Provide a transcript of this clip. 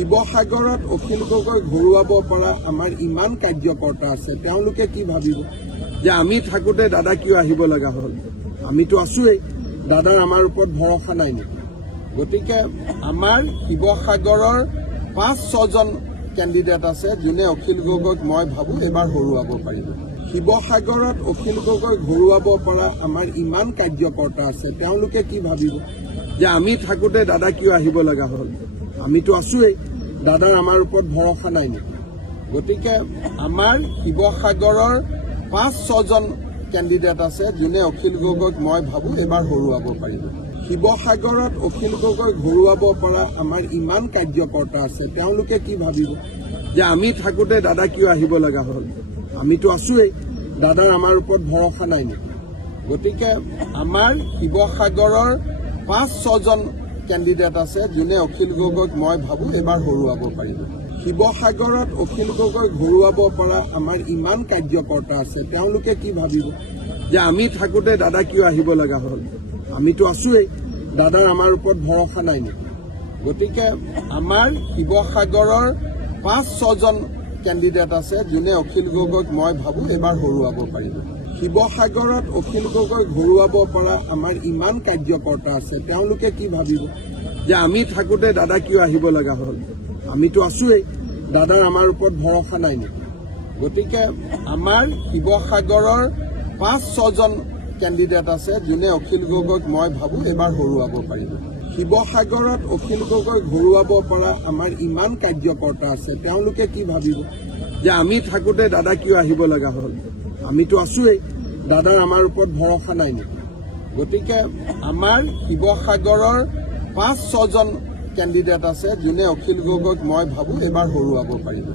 শিৱসাগৰত অখিল গগৈ ঘূৰুৱাব পৰা আমাৰ ইমান কাৰ্যকৰ্তা আছে, তেওঁলোকে কি ভাবিব যে আমি থাকোঁতে দাদা কিয় আহিব লগা হ'ল? আমিতো আছোৱেই, দাদাৰ আমাৰ ওপৰত ভৰসা নাই নেকি? গতিকে আমাৰ শিৱসাগৰৰ ৫-৬জন কেণ্ডিডেট আছে, যোনে অখিল গগৈক মই ভাবোঁ এবাৰ হৰুৱাব পাৰিব। শিৱসাগৰত অখিল গগৈ ঘূৰুৱাব পৰা আমাৰ ইমান কাৰ্যকৰ্তা আছে, তেওঁলোকে কি ভাবিব যে আমি থাকোঁতে দাদা কিয় আহিব লগা হ'ল? আমিতো আছোৱেই, দাদাৰ আমাৰ ওপৰত ভৰসা নাই নেকি? গতিকে আমাৰ শিৱসাগৰৰ ৫-৬জন কেণ্ডিডেট আছে, যোনে অখিল গগৈক মই ভাবোঁ এবাৰ হৰুৱাব পাৰিব। শিৱসাগৰত অখিল গগৈ ঘূৰুৱাব পৰা আমাৰ ইমান কাৰ্যকৰ্তা আছে, তেওঁলোকে কি ভাবিব যে আমি থাকোঁতে দাদা কিয় আহিব লগা হ'ল? আমিতো আছোৱেই, দাদাৰ আমাৰ ওপৰত ভৰসা নাই নেকি? গতিকে আমাৰ শিৱসাগৰৰ ৫-৬জন কেণ্ডিডেট আছে, যোনে অখিল গগৈক মই ভাবোঁ এবাৰ হৰুৱাব পাৰিব। শিৱসাগৰত অখিল গগৈ ঘূৰুৱাব পৰা আমাৰ ইমান কাৰ্যকৰ্তা আছে, তেওঁলোকে কি ভাবিব যে আমি থাকোঁতে দাদা কিয় আহিব লগা হ'ল? আমিতো আছোৱেই, দাদাৰ আমাৰ ওপৰত ভৰসা নাই নেকি? গতিকে আমাৰ শিৱসাগৰৰ ৫-৬জন কেণ্ডিডেট আছে, যোনে অখিল গগৈক মই ভাবোঁ এবাৰ হৰুৱাব পাৰিব। শিৱসাগৰত অখিল গগৈ ঘূৰুৱাব পৰা আমাৰ ইমান কাৰ্যকৰ্তা আছে, তেওঁলোকে কি ভাবিব যে আমি থাকোঁতে দাদা কিয় আহিব লগা হ'ল? আমিতো আছোৱেই, দাদাৰ আমাৰ ওপৰত ভৰসা নাই নেকি? গতিকে আমাৰ শিৱসাগৰৰ ৫-৬জন কেণ্ডিডেট আছে, যোনে অখিল গগৈক মই ভাবোঁ এবাৰ হৰুৱাব পাৰিব। শিৱসাগৰত অখিল গগৈ ঘূৰুৱাব পৰা আমাৰ ইমান কাৰ্যকৰ্তা আছে, তেওঁলোকে কি ভাবিব যে আমি থাকোঁতে দাদা কিয় আহিব লগা হ'ল? আমিতো আছোৱেই, দাদাৰ আমাৰ ওপৰত ভৰসা নাই নেকি? গতিকে আমাৰ শিৱসাগৰৰ ৫-৬জন কেণ্ডিডেট আছে, যোনে অখিল গগৈক মই ভাবোঁ এবাৰ হৰুৱাব পাৰিব।